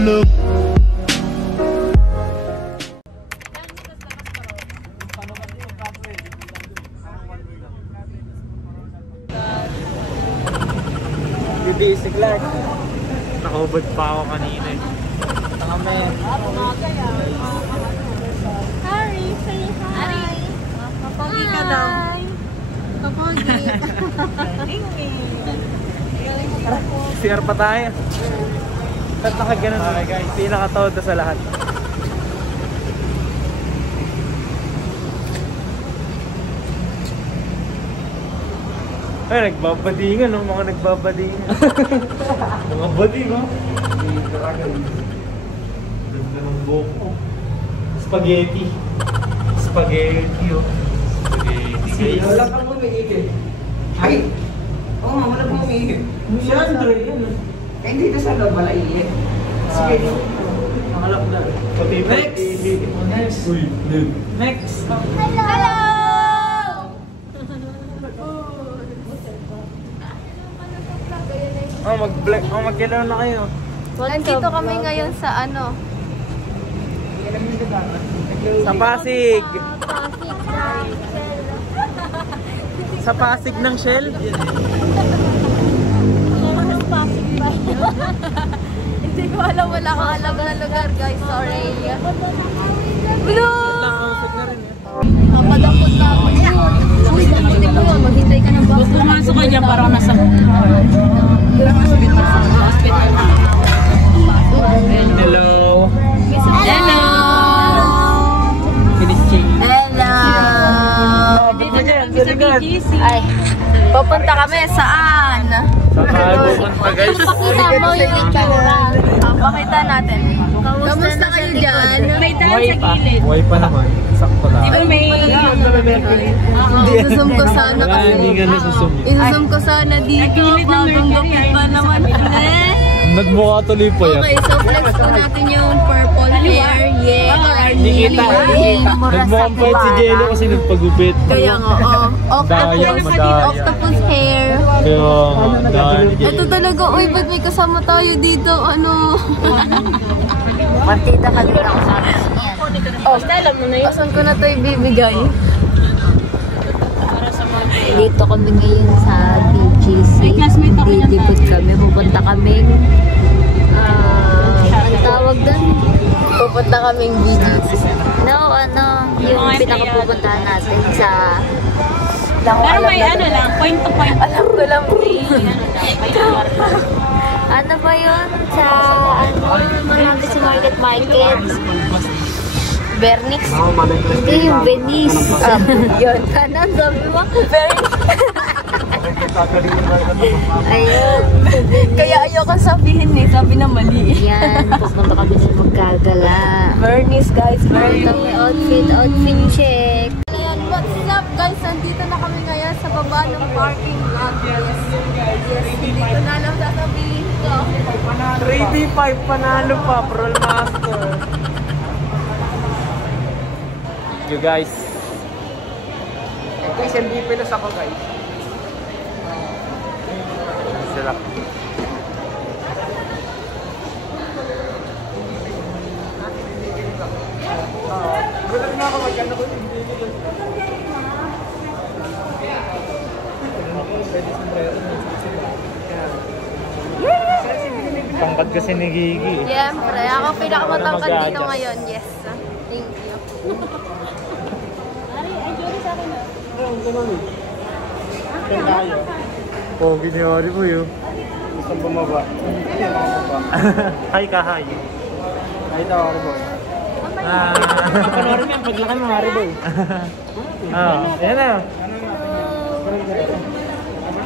love. Basic lang. Nakaubad pa ako kanina eh. Amen. Harry, say hi. Kapogi ka daw. Kapogi. CR pa tayo. Ba't nakaganon? Okay guys, Pinakatawad na sa lahat. ay nagbabadingan no, mga nagbabadingan. Mga bading oh. Ganda ng buhok ko. Spaghetti. Spaghetti oh. Spaghetti guys. Wala kang umiigil. Ay! Oo nga, wala kang umiigil. Siyempre yan oh. Kaya dito sa loob wala iigil. Sige. Nakalap na. Next! Uy, Next! Hello! Oh, mag-vlog. Oh, magkailan na kayo. Nandito kami ngayon sa ano? Sa Pasig. Pasig ng Sa Pasig ng Shell. Pasig ba? Hindi ko alam, wala akong alam na lugar guys, sorry. Hello! Napadampot na ako. Uy, hindi mo yun, maghintay ka ng box. Pumasok ka dyan para nasa Hello. Hello! Hello! Ay, papunta kami saan? Saan pupunta guys? Pakita mo yung itsura. Pakita natin. Kamusta kayo dyan? may daan sa gilid. Buhay pa naman. Sakto lang. Di ba may... Isusum ko sana kasi. Hindi ka nasusum. Isusum ko sana dito. Mabanggapit pa naman. Nagmukha tuloy po yan. Okay, so flex ko natin yung purple hair. Yeah. Hindi kita. Nagmukhang pa si Jello kasi nagpagupit. Kaya nga, oh. Daya, madaya. Octopus hair. Kaya nga, daya ni Ito Jello. talaga, uy, ba't may kasama tayo dito? Ano? Partida ka din ako sa akin. Oh, alam mo na yun. Asan ko na ito ibibigay? Dito kami ngayon sa BGC. Didipot kami. Pupunta kami. Ang tawag doon? Pupunta kaming BGC. No, yung pinakapupuntahan natin sa... Pero may ano lang, point to point. Alam ko lang. Ano ba yun? Sa marami sa market. Bernix. Hindi, yung Venice. Yun. Ano sabi mo? Bernix. Ayun. Kaya ayoko sabihin eh. Sabi na mali. Yan, pupunta kami sa Magkagala. Bernix guys. Meron kami outfit check. Ayan, what's up guys? Nandito na kami ngayon sa baba ng parking lot. Yes, hindi ko na alam sasabihin ko. 3D5 panalo pa, Prol Master. You guys. Guys, hindi pilos ako guys. Sila. Gulat nga ako magkano ko hindi pilos. Tangkad kasi ni Gigi. Siyempre, ako pinakamatangkad dito ngayon. Yes. Thank you. Pogi niyo rin mo yun. Gusto bumaba. Hi ka, hi. Ay, ito ako boy. Panorin mo yung paglaki mo, Haribo. Ayan na.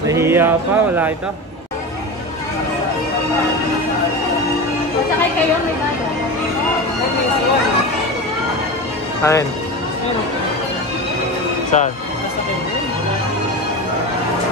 Nahiya pa, wala ito. Masakay kayo, may bado. Ayan. Saan?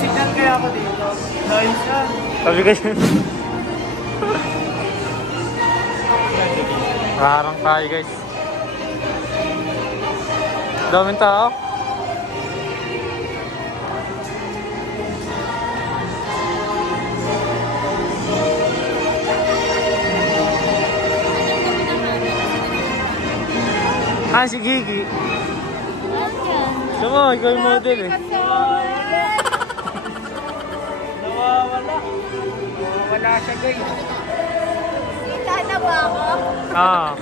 Sikat kaya ako dito. Nice ka. Sabi kasi. Harang tayo guys. Daming tao. Ah, si Gigi. Sama, ikaw yung model eh. Nawawala. Wala siya guys. Kita na ba ako? Ah.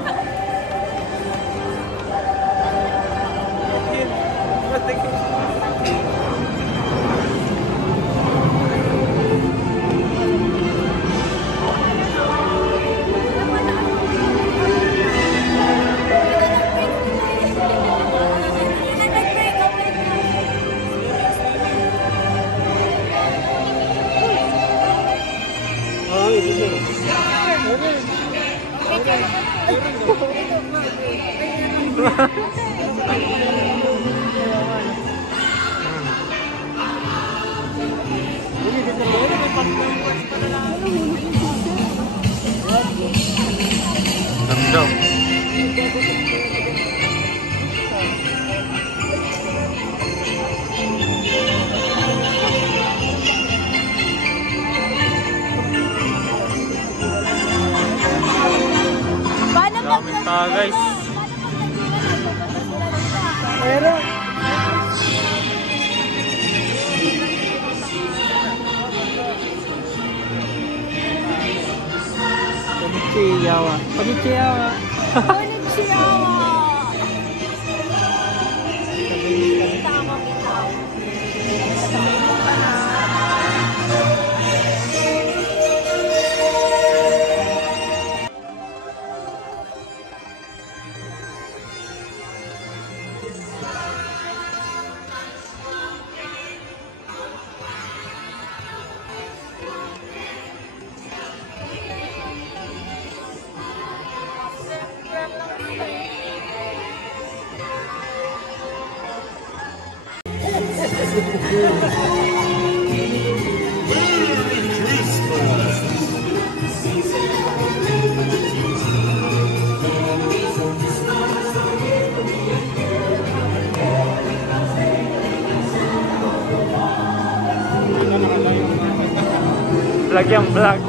Damdam. Daming tao guys. Pero Konnichiwa. Konnichiwa. Konnichiwa! Tama, bitaw. Vlog yan, vlog.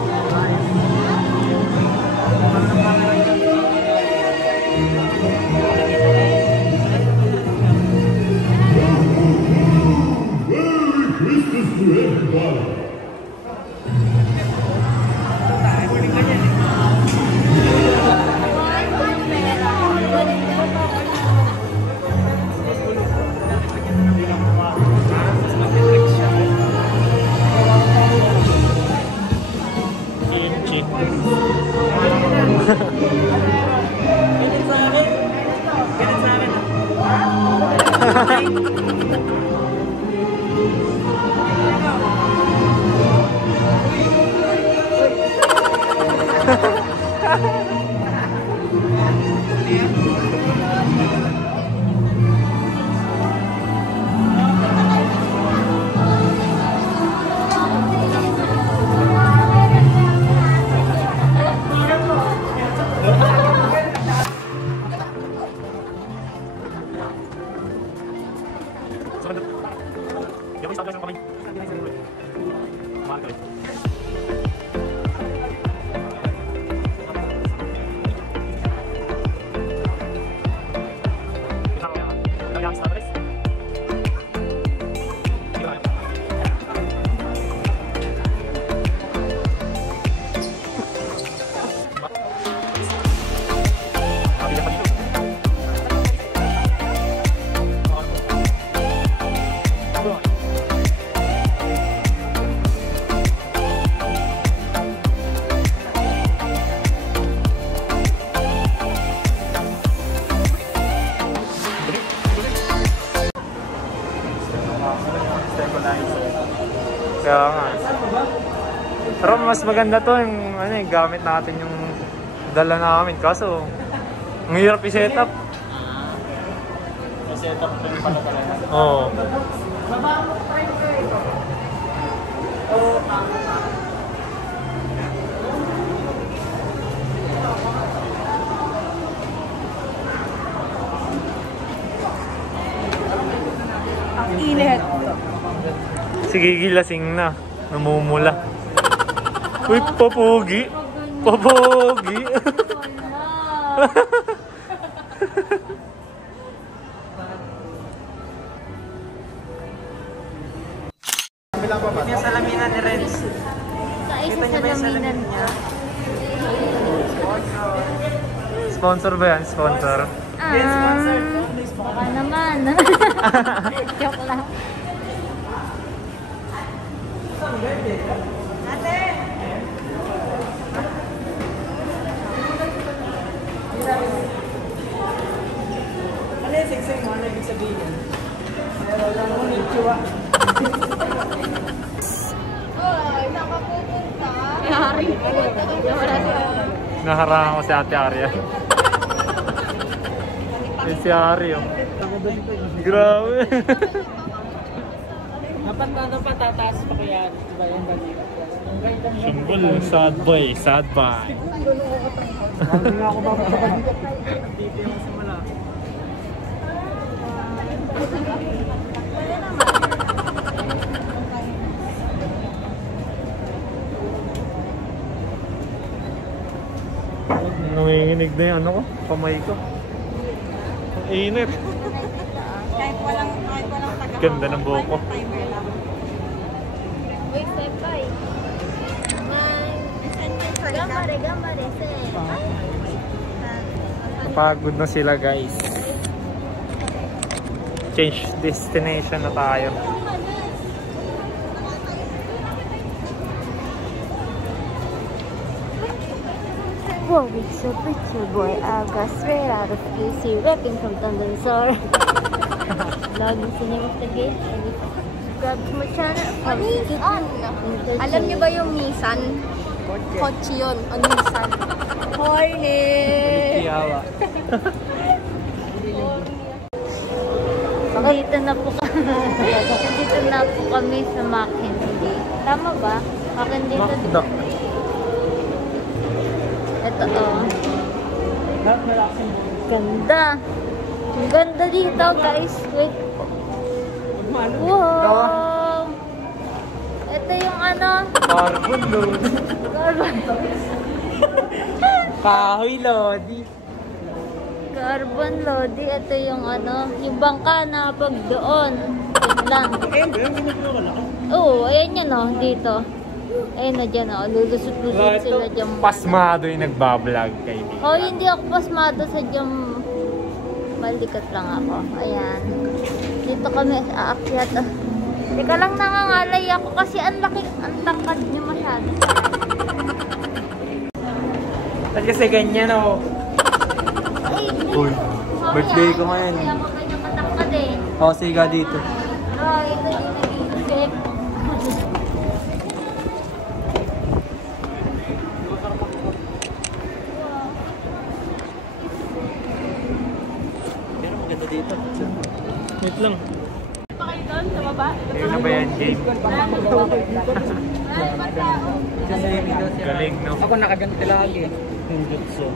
Kaya nga. Pero mas maganda to yung ano, gamit natin yung dala namin. Kaso, ang hirap i-set up. set up din pala talaga. Oo. Ang init. Sige, gilasing na. Namumula. Uy, papogi. Papogi. Ito yung salaminan ni Renz. Sa isa salaminan niya. Sponsor ba yan? Sponsor? Baka naman. Joke lang. Ano yung sigsing mo? Ano ibig sabihin? Meron lang mo nitsua. Ay, nakapupunta. Yari. Naharangan ko si Ate Arya. Yung si Ari, oh. Grabe. Dapat tataas pa kaya. Diba yung balik? Symbol, sad boy, sad boy. Hindi nga ako bababa dito. Dito yung simula. Nanginginig na yung ano ko, kamay ko. Ang init. Kahit walang taga. Ganda ng buhok ko. Wait, step by. Gambare, gambare, Kapagod na sila, guys. Change destination na tayo. Whoa, it's so pretty boy. I got straight out of QC, rapping from Tandansor. Login sa name of the game. Subscribe to my channel. Nissan. Alam niyo ba yung Nissan? Kotse yun. O Nissan. Hornet. Kiyawa. Dito na po kami. Dito na po kami sa Mackenzie. Tama ba? Mackenzie dito. Ito, oh. Ganda. Ang ganda dito, guys. Wait. Wow. Ito yung ano. Carbon load. Carbon. Kahoy Lodi. Carbon Lodi. Ito yung ano. Yung bangka na pag doon. Wait lang. Oo, ayan yan, oh. Dito. Ayun na dyan, oh. Lulusot-lusot sila dyan. Pasmado yung nagbablog kay Dita. Oh, hindi ako pasmado sa dyan. Balikat lang ako. Ayan. Dito kami aakyat. Teka lang, nangangalay ako kasi ang laki, ang tangkad niyo masyado. At kasi ganyan ako. Ay, Uy, birthday ko ngayon. Kaya ako ganyan katangkad eh. O, siga dito. Oh, ito yung nag-iisip. Pero maganda dito. Wait lang. Ayun na ba yan, game? Galing, no? Ako nakaganti lagi. Ninjutsu.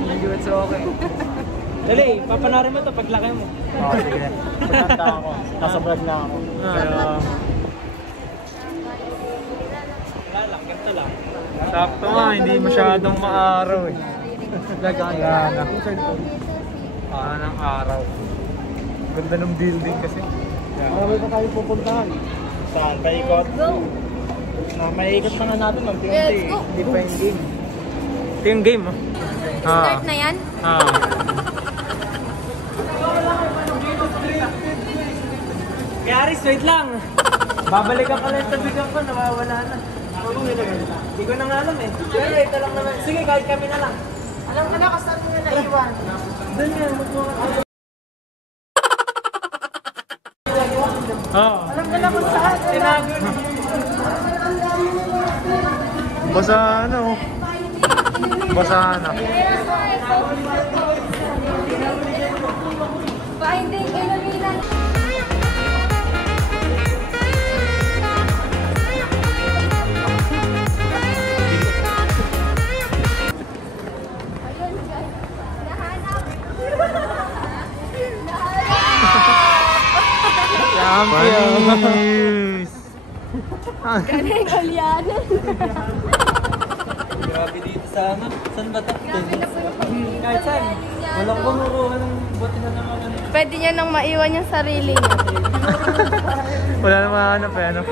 Ninjutsu, okay. Dali, papanarin mo to paglaki mo. Oo, sige. Pagkanta ako. Nasa vlog na ako. Wala lang, ganito lang. Sakto nga, hindi masyadong maaraw eh. Lagyan na. Ng araw. Ganda ng building kasi. Marami pa tayo pupuntahan. Saan? Paikot? Go! Maikot pa nga natin ng Let's go. Hindi pa yung game. Ito yung game, oh. Start na yan? Kaya Aris, wait lang. Babalikan ka lang yung tabigan ko, nawawala na. Hindi ko na nga alam eh. Pero ito lang naman. Sige, kahit kami na lang. Alam ka na, kasaan mo na naiwan. Doon yan, magmukha. Alam ka na kung saan. Tinago na. Basa ano? Basa na. Finding Illuminati. Ayun siya. Nahanap. Champions! Galing, Aliana. Grabe dito Sa ano? Saan ba ito? Kahit saan. Walang kumukuha ng buti na naman. Pwede niya nang maiwan yung sarili niya. Wala naman hanap eh, ano?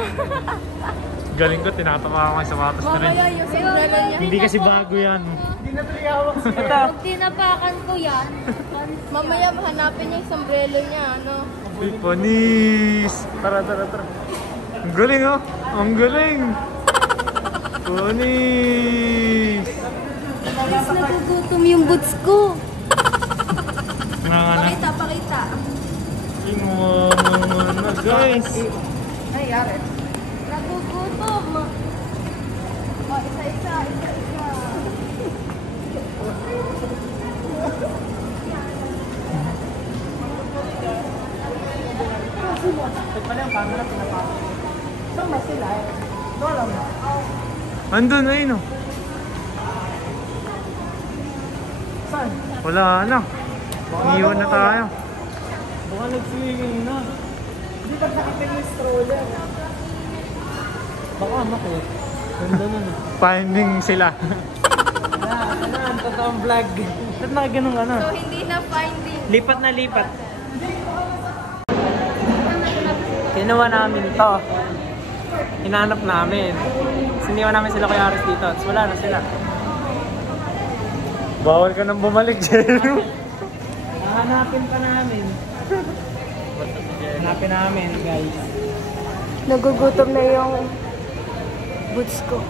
Galing ko, tinatama ako ng sapatos na rin. Mamaya yung sombrero niya. Hindi kasi bago yan. Pag tinapakan ko yan, Mamaya mahanapin niya yung sombrero niya, ano? Uy, panis! Tara. Ang galing oh! Ang galing! Panis! guys, nagugutom yung boots ko. Nga Pakita. na guys! Ay, yari. Nagugutom. Oh, isa-isa. Ito pala yung camera pinapakita. Saan ba sila eh? Doon lang. Andun, ayun oh! Saan? Wala na. Iiwan na tayo. Baka nag-swinging na. Hindi ba nakipin yung stroller? Baka makit. Ganda nun eh. Finding sila. Ano, totoong vlog. Ba't nakaganong ano? So, hindi na finding. Lipat na lipat. Kinuha namin to. Hinanap namin. Siniwan namin sila Kuya Aris dito. Tapos wala na sila. Bawal ka nang bumalik, Jero. Hanapin pa namin. Hanapin namin, guys. Nagugutom na yung boots ko.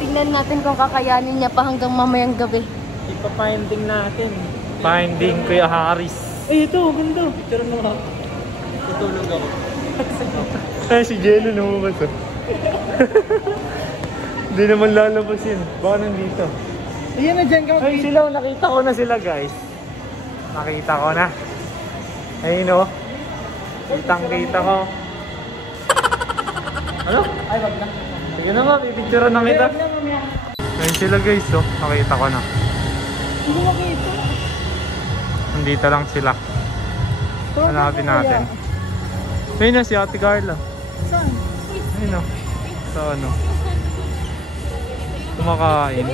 Tingnan natin kung kakayanin niya pa hanggang mamayang gabi. Ipa-finding natin. Finding Kuya Haris. Eh, ito, ganda. Picture mo ako. Tutulog ako. Ay, si Jello lumabas oh. Hindi naman lalabas yun. Baka nandito. Ayan na dyan ka. Ay, sila, nakita ko na sila guys. Nakita ko na. Ayun oh. Kitang-kita ko. Ano? Ay, wag na. Sige na nga, pipicturean na kita. Ayun sila guys oh. Nakita ko na. Hindi mo makita. Nandito lang sila. Hanapin natin. Ayun na si Ate Carla. Saan? Ayun oh. Sa ano? Kumakain.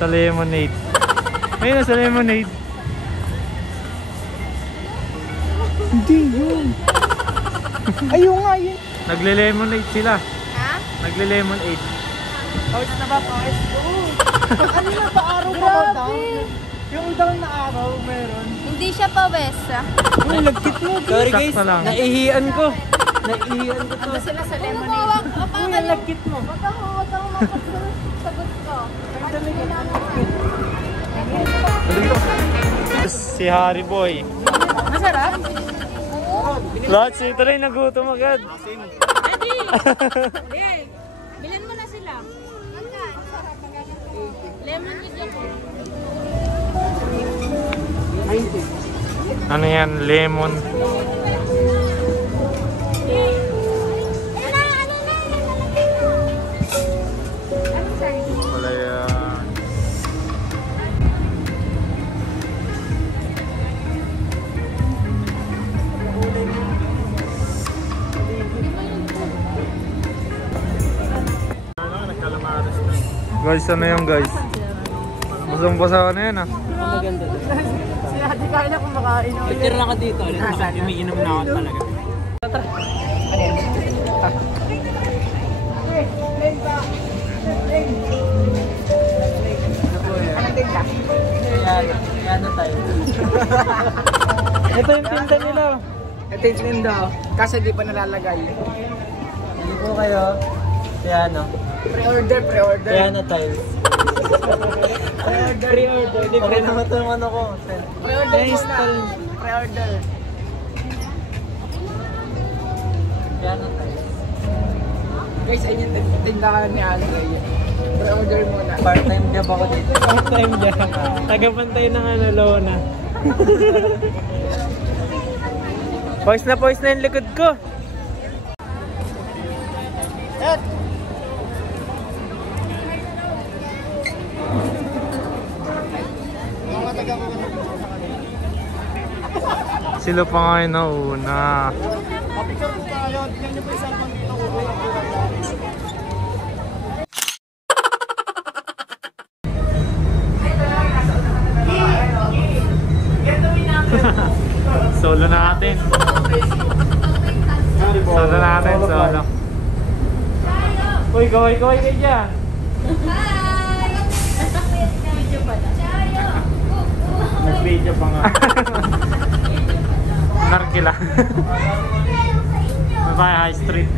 Sa lemonade. Ayun na sa lemonade. Hindi yun. Ayun nga yun. Nagle-lemonade sila. Ha? Nagle-lemonade. Pawis na ba? Pawis? Oo. Ano na ba araw pa ba down? Yung down na araw meron. Hindi siya pawes. Uy, lagkit mo. Sorry guys, Sakto lang. naihian ko. Naihian ko to. Sila sa lemonade. Uy, ang lagkit mo. Huwag kang mapagsunod sa boots ko. Si Harry Boy. Masarap? Lahat sila rin nagutom agad. Bilan mo na sila. Lemon with ako. Ano yan? Lemon. Wala yan. Guys, ano yan guys? Basang-basa na yan ah. Maganda to. Siya, di kaya na kumakain. Picture na ka dito. Umiinom na ako talaga. Tara. Ano yan? Anong tinta? Yan na tayo. Ito yung tinta nila. Ito yung tinta. Kasi di pa nalalagay. Hindi po kayo. Kaya ano? Pre-order. Kaya na tayo. Pre-order. Okay naman ito yung ano ko. Pre-order muna. Pre-order. Kaya na tayo. Guys, ayun yung tindahan ni Andre. Pre-order muna. Part-time job ako dito. Part-time job. Tagapantay ng ano, Lona. Poise na yung likod ko. Sila pa nga yung nauna. Solo natin. Solo natin, solo. Uy, kaway kayo dyan. Nag-video pa nga. Narkila. Bye, High Street.